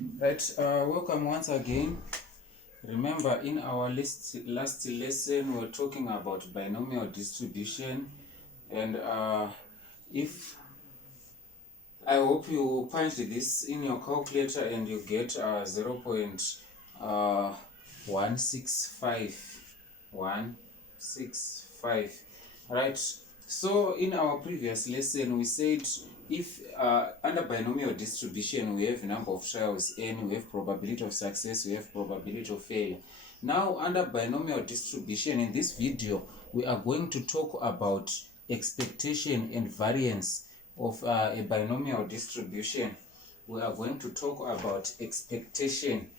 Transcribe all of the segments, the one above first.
Right, welcome once again. Remember, in our last lesson, we were talking about binomial distribution, and if I hope you punched this in your calculator and you get 0.165. Right. So in our previous lesson, we said if under binomial distribution we have number of trials n, we have probability of success, we have probability of failure. Now under binomial distribution, in this video we are going to talk about expectation and variance of a binomial distribution. We are going to talk about expectation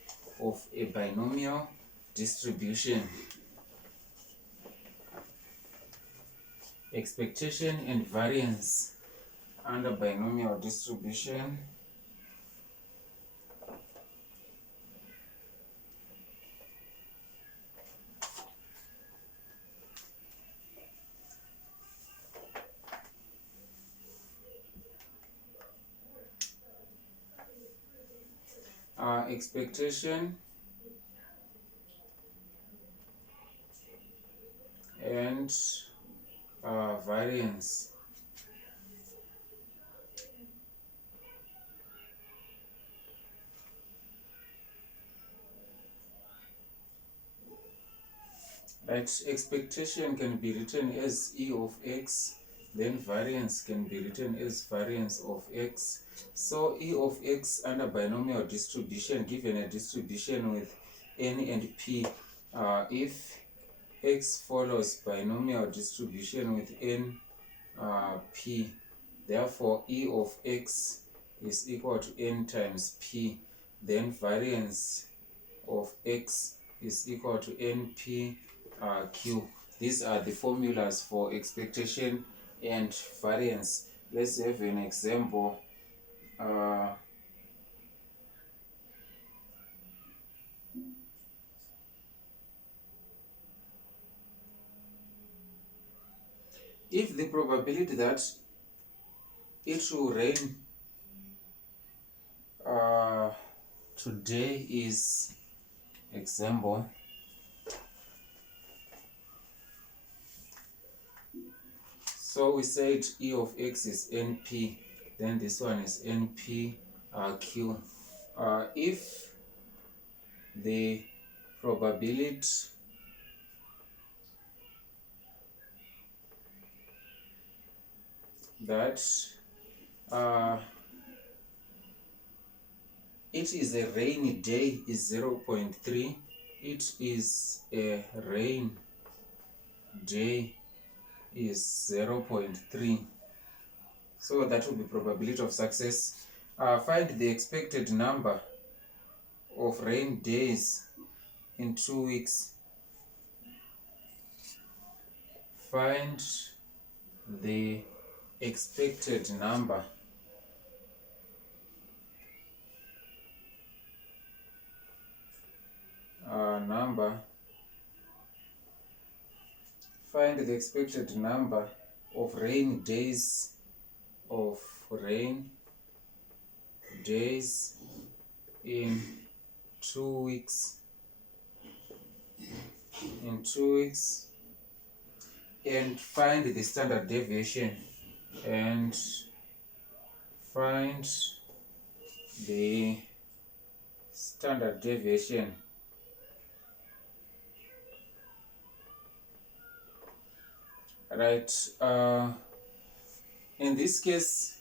of a binomial distribution. Expectation and variance under binomial distribution. Expectation and variance. Right, expectation can be written as E of x, then variance can be written as variance of x. So E of x under binomial distribution, given a distribution with n and p, if x follows binomial distribution with n p, therefore E of x is equal to n times p, then variance of x is equal to np q. These are the formulas for expectation and variance. Let's have an example. If the probability that it will rain today is, example, so we said E of x is np, then this one is np q. If the probability that it is a rainy day is 0.3, it is a rain day is 0.3, so that will be probability of success. Find the expected number of rain days in 2 weeks. Find the expected number find the expected number of rain days in 2 weeks. And find the standard deviation Right, in this case,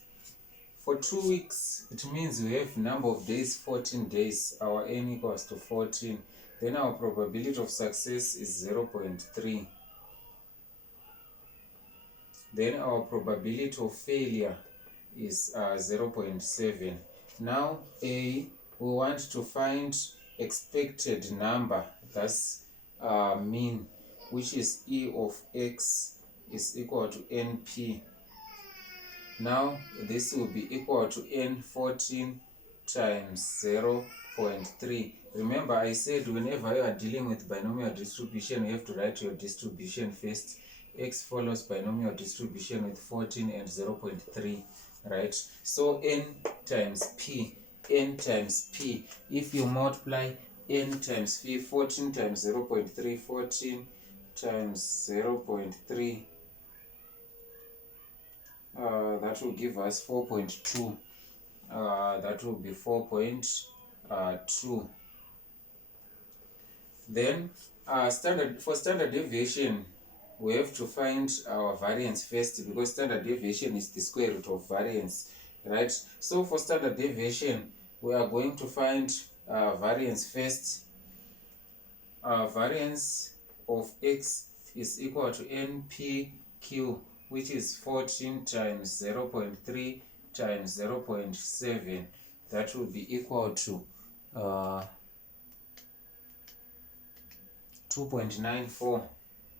for 2 weeks, it means we have number of days 14 days, our n equals to 14, then our probability of success is 0.3, then our probability of failure is 0.7. Now we want to find expected number, that's mean, which is E of x is equal to np. Now this will be equal to n14 times 0.3. Remember, I said whenever you are dealing with binomial distribution, you have to write your distribution first. X follows binomial distribution with 14 and 0.3, right? So n times p, n times p. If you multiply n times p, 14 times 0.3, 14 times 0.3, that will give us 4.2. That will be 4.2. Then for standard deviation, we have to find our variance first, because standard deviation is the square root of variance, right? So for standard deviation, we are going to find variance first. Variance of x is equal to npq, which is 14 times 0.3 times 0.7. That will be equal to 2.94.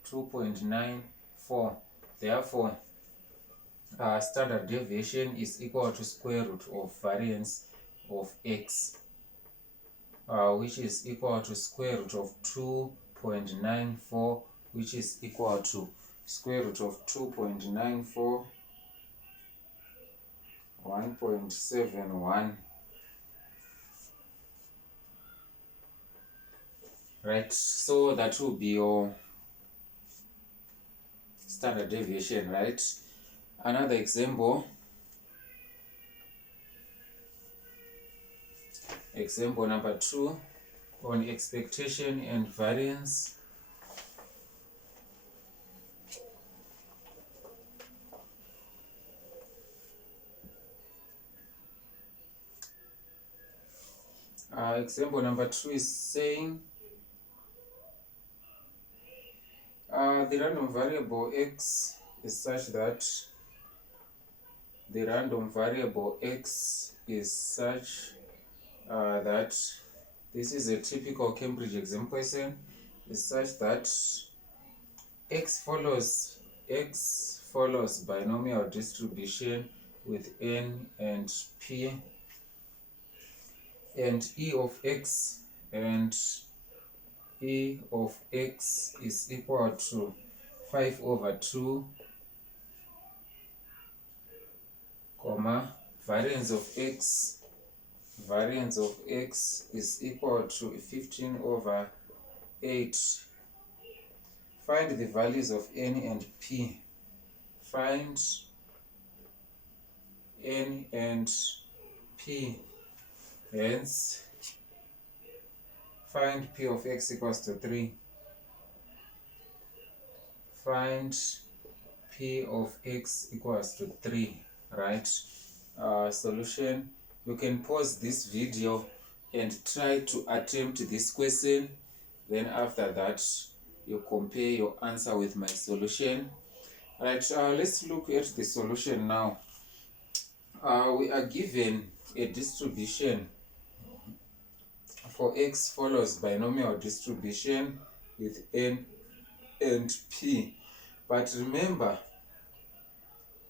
2.94. Therefore, standard deviation is equal to square root of variance of x, which is equal to square root of 2.94, which is equal to square root of 2.94, 1.71. Right, so that will be your standard deviation, right? Another example number 2 on expectation and variance. Example number 2 is saying the random variable x is such that that this is a typical Cambridge exam question, is such that x follows binomial distribution with n and p, and e of x is equal to 5 over 2, comma, variance of x is equal to 15 over 8. Find the values of n and p. Find n and p. Hence, find p of x equals to 3. Find p of x equals to 3, right? Solution. You can pause this video and try to attempt this question. Then after that, you compare your answer with my solution. Right, let's look at the solution now. We are given a distribution for x follows binomial distribution with n and p. But remember,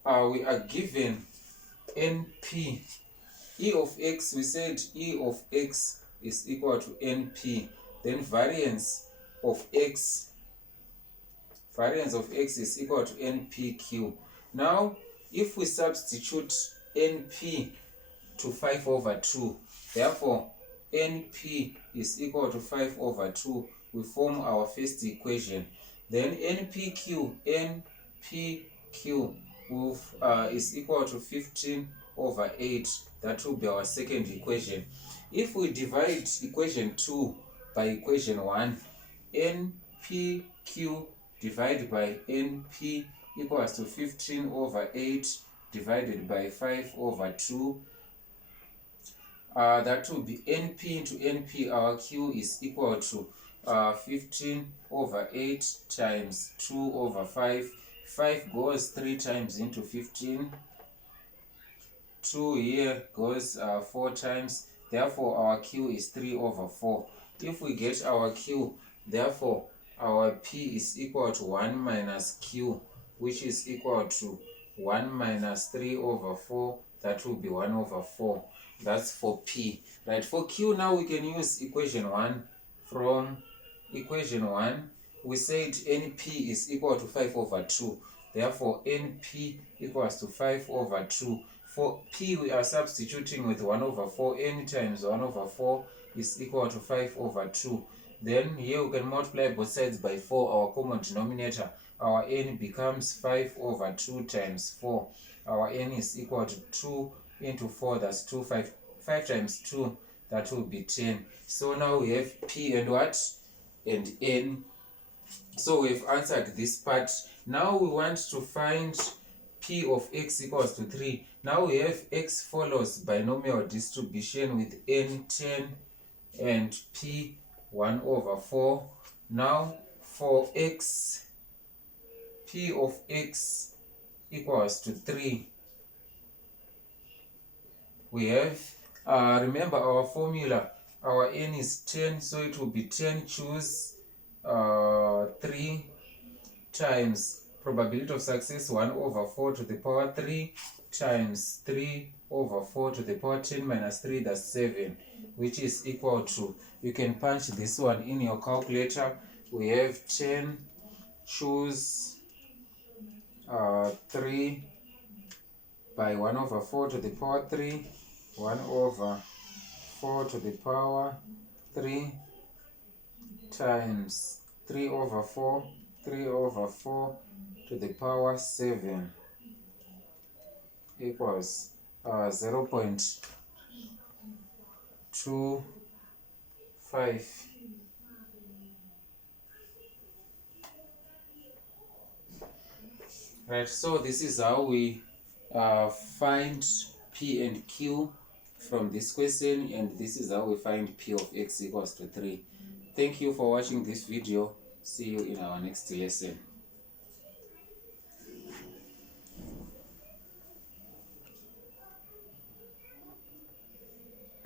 we are given np. E of x, we said e of x is equal to np. Then variance of x is equal to npq. Now, if we substitute np to 5 over 2, therefore np is equal to 5 over 2, we form our first equation. Then npq is equal to 15 over 8. That will be our second equation. If we divide equation 2 by equation 1, npq divided by np equals to 15 over 8 divided by 5 over 2. That will be np into np. Our q is equal to 15 over 8 times 2 over 5. 5 goes 3 times into 15. 2 here goes 4 times. Therefore, our q is 3 over 4. If we get our q, therefore, our p is equal to 1 minus q, which is equal to 1 minus 3 over 4. That will be 1 over 4. That's for p. Right, for q now we can use equation 1. From equation 1, we said np is equal to 5 over 2. Therefore, np equals to 5 over 2. for p we are substituting with 1 over 4. N times 1 over 4 is equal to 5 over 2. Then here we can multiply both sides by 4, our common denominator. Our n becomes 5 over 2 times 4. Our n is equal to 2 into 4, that's 2. 5 times 2, that will be 10. So now we have p and what? And n. So we've answered this part. Now we want to find p of x equals to 3. Now we have x follows binomial distribution with n 10 and p 1 over 4. Now for x, p of x equals to 3. We have, remember our formula, our n is 10, so it will be 10 choose 3 times probability of success 1 over 4 to the power 3 times 3 over 4 to the power 10 minus 3, that's 7, which is equal to, you can punch this one in your calculator. We have 10 choose 3 by 1 over 4 to the power 3, 1 over 4 to the power 3 times 3 over 4, 3 over 4 to the power 7 equals 0.25. Right, so this is how we find p and q from this question, and this is how we find p of x equals to 3. Thank you for watching this video. See you in our next lesson.